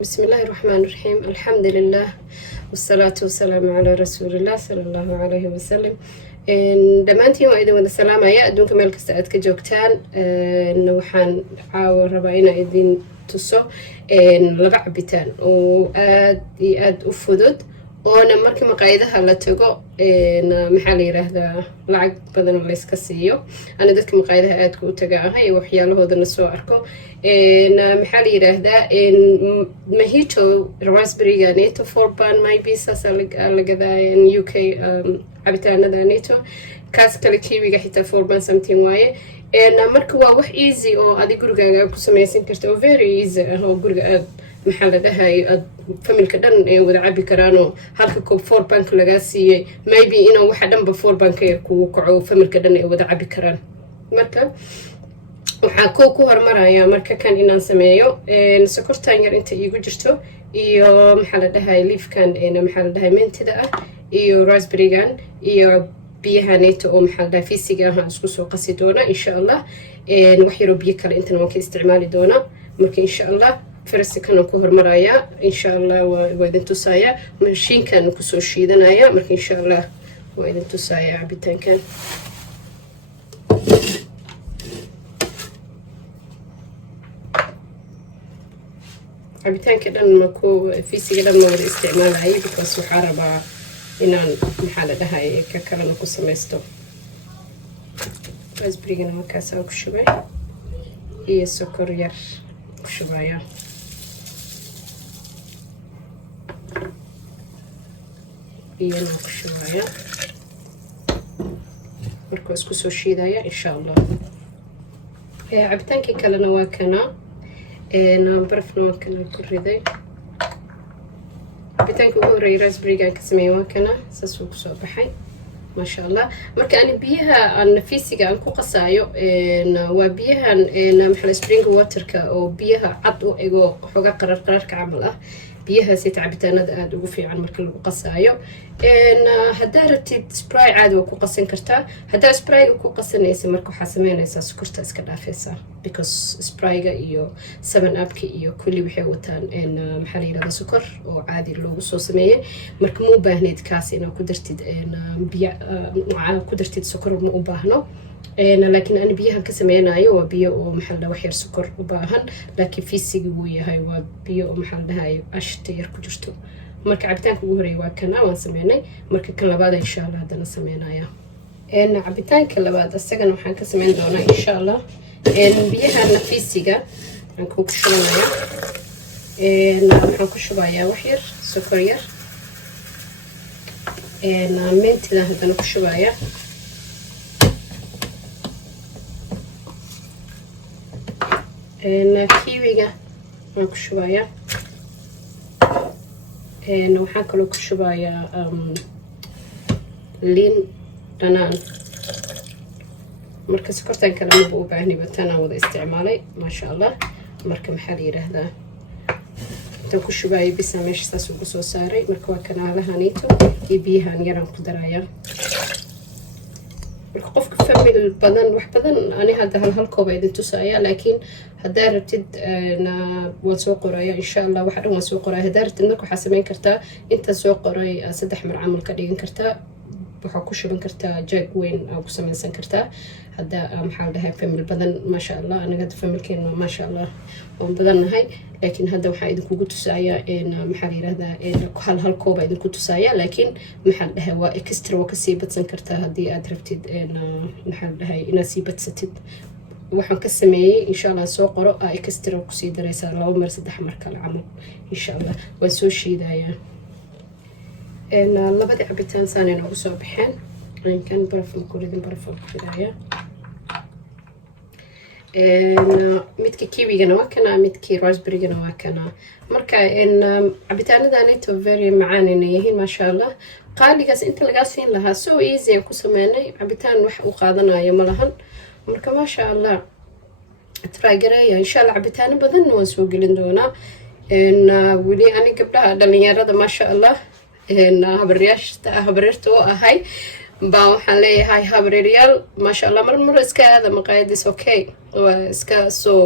بسم الله الرحمن الرحيم الحمد لله والصلاة والسلام على رسول الله صلى الله عليه وسلم dhammaantiin waa idin wada salaamaya adduunka meel kasta aad ka joogtaan waxaan caawa rabaa inaan idin tuso laba cabitaan oo aad iyo aad u fudud oona markii maqaayadaha la tago maxaa la yiraahdaa lacag badan la iska siiyo ana dadka maqaayadaha aadka u taga ahay waxyaalahoodana soo arko maxaa la yiraahdaa mojito raspberry neto 4 pound maybe saasa la gadaa UK cabitaanada neto kaas kale kiwiga xitaa 4 pound something waaye marka waa wax easy oo adiga gurigaaga ku samaysan karto oo very easy ah oo guriga aad maxaa la dhahay familka dhan ay wada cabi karaan oo halka koob 4 pound laga siiyay maybe inuu waxa dhanba 4 pound ku kaco familka dhan ay wada cabi karaan marka waxaan ku hormaraya marka kan inaan sameeyo sokortan yar inta iigu jirto iyo maxaa la dhahay leafkan maxaa la dhahay mentida ah iyo raspberrygan iyo biyaha neto oo maxaa la dhahay fisiga ah isku soo qasi doona insha Allah wax yar oo biyo kale inta waan ka isticmaali doona marka insha Allah فرس كانوا كهر مرايا إن شاء الله وإذا تسايا ماشين كانوا كسر شيدنايا مرك إن شاء الله وإذا تسايا عبيتان كان عبيتان كده ماكو في سجل ما ود استعمال عي بس وحاربة إنان محل ده هاي ككلنا كسمستو بس بريجنا مكاسة وكشبه هي السكر ير كشبايا iyana ku shubaya marka isku soo shiidaya insha Allah cabitaankii kalena waa kana barafna waa kana ku riday cabitaankii ugu horeeyay raspberry-ga ka sameeyay waa kana saas uu ku soo baxay ما شاء الله marka aan biyaha nafisiga aan ku qasayo waa biyahan maxal spring water-ka oo biyaha cad u ego xoga qararka camal ah biyaha si cabitaanada aad ugu fiican marka lagu qasayo hadaa ratid spray caadi waa ku qasan kartaa hadaa spray ku qasanaysa marka waxa sameynaysaa sokorta iska dhaafaysa because spray-ga iyo 7-up-ka iyo kulli waxay wataan maxaa la yiraahdaa sokor oo caadi loogu soo sameeyay marka ma u baahneed kaas inaad ku dartid biyo ku dartid sokor ma u baahno laakiin aan biyaha ka sameynayo waa biyo oo maxal wax yar sokor u baahan laakiin fiisiga uu yahay waa biyo oo maxal dhahay ashta yar ku jirto marka cabitaanka ugu horeeyay waa kana waan sameynay marka kan labaad insha Allah hadana sameynaya cabitaanka labaad asagana waxaan ka sameyn doonaa insha Allah biyaha nafisiga aan ku shubayaa waxaan ku shubayaa wax yar sokor yar mentida hadana ku shubayaa kiwiga waan ku shubayaa waxaan kaloo ku shubayaa liin dhanaan marka sokortan kale ma u baahni batana wada isticmaalay ma sha Allah marka maxaa la yiraahdaa inta ku shubaayay bisa meesha saas ugu soo saaray marka waa kanaalahanito iyo biyahan yaraan ku darayaa marka qofka family badan wax badan ani hadda hal koob idin tusaya laakiin hadaa rabtid waa soo qoraya insha Allah waxa dhan waa soo qoraya hadaa rabtid marka waxa sameyn kartaa inta soo qoray 3 mar amal ka dhigan kartaa waxa ku shuban kartaa jag weyn oo ku sameeysan kartaa hadda maxaa dhahay family badan ma sha Allah anaga familkeena ma sha Allah oo badan nahay laakiin hadda waxa idin kugu tusaya maxaa yiraahdaa hal koob idin ku tusaya laakiin maxaa dhahay waa extra waa ka sii badsan kartaa hadii aad rabtid maxaa dhahay inaad sii badsatid waxaan ka sameeyay insha Allah soo qoro extra ku sii daraysa 2 mar 3 mar kala camal insha Allah waa soo shiidaya labada cabitaan saaneen ugu soo baxeen kan baraf ku ridin baraf ku ridaya midka kiwigana waa kana midkii raspberry-gana waa kana marka cabitaanada neto very macaan inay yihiin ma sha Allah qaaligaas inta laga siin lahaa so easy ku sameynay cabitaan wax u qaadanayo ma lahan marka ma sha Allah try gareeya insha Allah cabitaano badan waan soo gelin doonaa wali ani gabdhaha dhalinyarada ma sha Allah habaryarta oo ahay baa waxaan leeyahay habaryaal ma sha Allah mar iska aada maqaayadis okay waa iska soo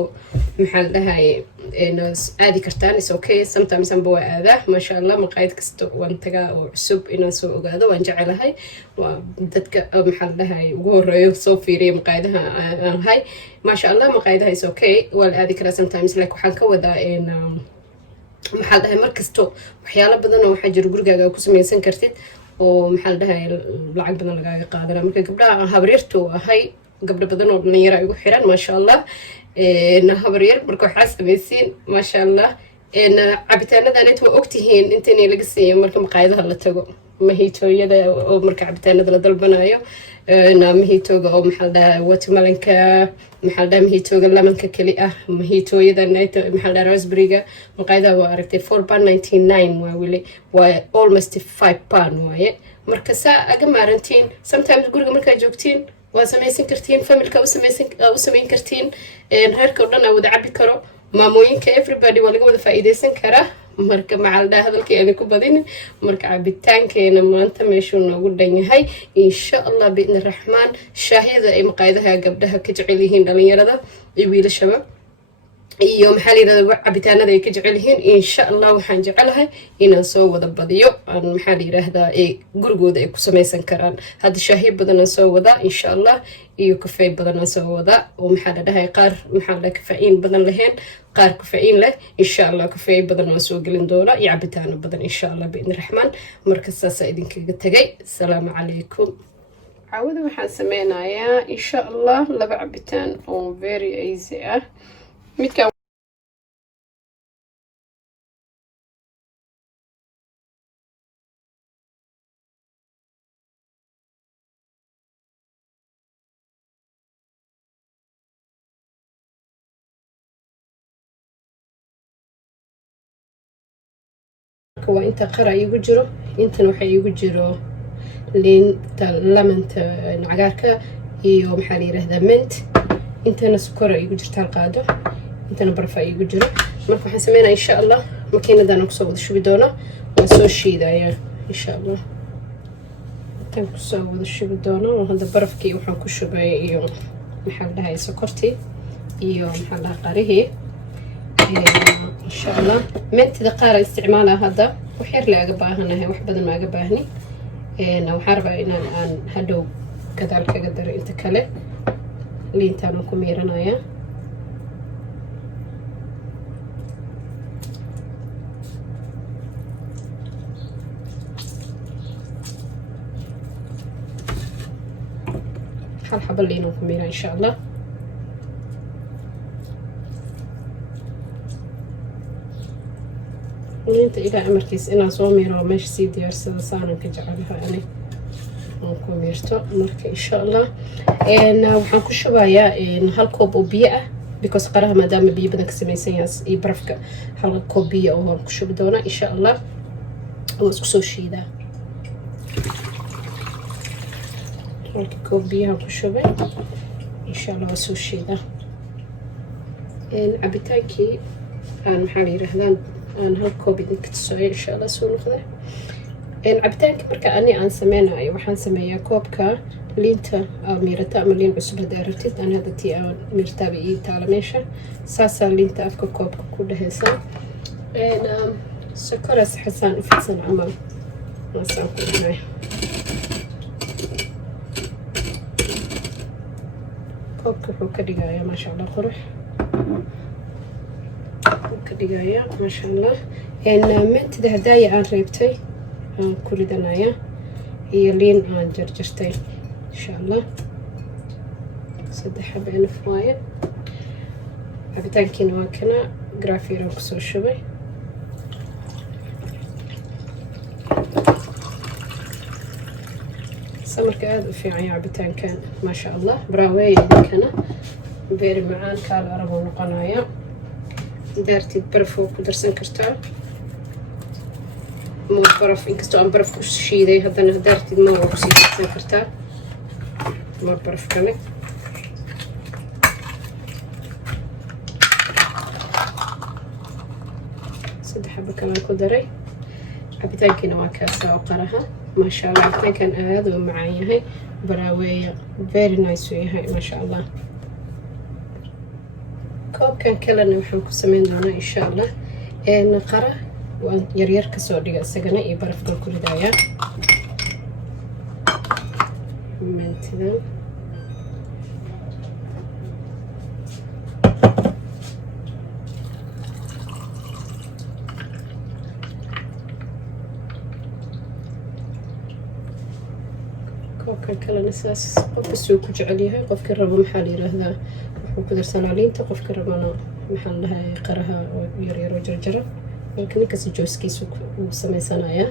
maxaa dhahay aadi kartaan is okay. Sometimes anba waa aadaa maasha allah, maqaayad kasta waan tagaa oo cusub inaan soo ogaado waan jecelahay. waa dadka maxaa la dhahay ugu horeeyo soo fiiriya maqaayadaha aan ahay maasha allah. maqaayadaha is okay, waa la aadi karaa sometimes, like waxaan ka wadaa maxaa la dhahay markasto waxyaalo badan oo waxaa jira gurigaaga ku samaysan kartid oo maxaa la dhahay lacag badan lagaaga qaadana. marka gabdhaha habaryartu ahay gabdho badan oo dhalinyaro igu xiran maasha allah. habaryar marka waxaa samaysiin maasha allah. cabitaanadanit waa ogtihiin intainay laga siiyo marka maqaayadaha la tago, mahitooyada oo marka cabitaanada la dalbanayo, mahitooga oo maxaa la dhahay watermelonka, maxaa la dhahay mahitooga lamanka keli ah, mahitooyada maxaa la dhahay raspberryga. maqaayadaha waa aragtay £4.99 waa weli, waa almost £5 waaye. marka saa aga maarantiin sometimes guriga markaa joogtiin waa samaysan kartiin, familka u samayn kartiin, reerka oo dhan aa wada cabi karo, maamooyinka everybody waa laga wada faa'iidaysan karaa. marka maxaa la dhahay hadalkii aana ku badinin. marka cabitaankeena maanta meeshuu noogu dhan yahay insha allah biidni raxmaan. shaahiyada ay maqaayadaha gabdhaha ka jecel yihiin dhalinyarada iyo wiilashaba, iyo maxaa la yirahdaa cabitaanada ay ka jecel yihiin insha allah waxaan jecelahay inaan soo wada badiyo. maxaa la yiraahdaa gurigooda ay ku samaysan karaan. hadda shaahiyo badan aan soo wadaa insha allah, iyo kafey badan aan soo wadaa oo maxaa la dhahay qaar maxaa la dhahay kafaa'iin badan lahayn, qaar kafaa'iin leh insha allah. kafeey badan waan soo gelin doonaa iyo cabitaano badan insha allah biidni raxmaan. marka saasaa idinkaga tagay. asalaamu calaykum. caawada waxaan sameynayaa insha allah 2 cabitaan oo very easy ah. midkaan waa inta qara igu jiro, intan waxa igu jiro liinta lamanta cagaarka iyo maxaa la yiraahdaa mint, intana sukor igu jirta hal qaado, intana barfa igu jiro. marka waxaan sameynaa insha allah makiinadan ku soo wada shubi doona, waan soo shiidaya insha allah. tan ku soo wada shubi doona oo hada barafkii waxaan ku shubay iyo maxaa la dhahay sokortii iyo maxaa la dhahay qarihii insha allah. mentida qaar isticmaalaa hadda wax yar laaga baahanahay, wax badan maaga baahni. waxaan rabaa inaan aan hadhow gadaal kaga daro inta kale. liintaan ku miiranaya hal xabo liin ku miira insha allah. liinta ilaa amarkiis inaan soo miiro meesha sii diyaarsada saanan ka jecelahay ani aan ku miirto. marka insha allah waxaan ku shubayaa hal koob oo biyo ah because qaraha maadaama biyo badan ka samaysan yahay iyo barafka, hal koob biyo oo aan ku shubi doonaa insha allah. oo isku soo shiidaa halka koob biyaha ku shubay insha allah waa soo shiidaa. cabitaankii aan maxaa la yiraahdaa aan hal koob idinka tusooyo insha allah soo noqday. cabitaanka marka ani aan sameynayo waxaan sameeyaa koobka liinta miirata ama liin cusub hadaa rabtid. aan hadda tii aan miirtaaba ii taala meesha. saasaa liinta afka koobka ku dhehaysa. sokoraas xasaan u fidsan camal maasaan ku dhahay. koobka wuxuu ka dhigayaa maasha allah qurux ka dhigayaa maasha allah. mentida hadaaya aan reebtay aan ku ridanaya iyo liin aan jarjartay insha allah. 3 xabo elif waaye. cabitaankiina waa kana graafiir aan kusoo shubay. samarka aada u fiican yahay cabitaankan maasha allah. braaweey idinkana beeri macaan kaala arabuu noqonaya. daartid baraf oo ku darsan kartaa, moor baraf inkastoo aan baraf ku shiiday haddana daartid moor oo kusii darsan kartaa, moor baraf kale. saddex xabo kalaan ku daray. cabitaankiina waa kaasaa oo qaraha maasha allah. cabitaankan aada u macaan yahay, baraaweeya very nice u yahay maasha allah. koobkan kalena waxaan ku sameyn doonaa insha allah qara waan yaryar kasoo dhiga isagana iyo barafkan ku ridayaa mantidan koobkan kalena saas qofka soo ku jecel yahay qofkii rabo maxaa la yiraahdaa wuxuu ku darsanaa liinta qofkii rabana maxaa la dhahay qaraha oo yaryar oo jarjara marka ninkaas jooskiisu uu sameysanayaa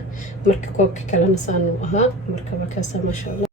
marka koobka kalena saan uu ahaa marka waa kaasa maasha allah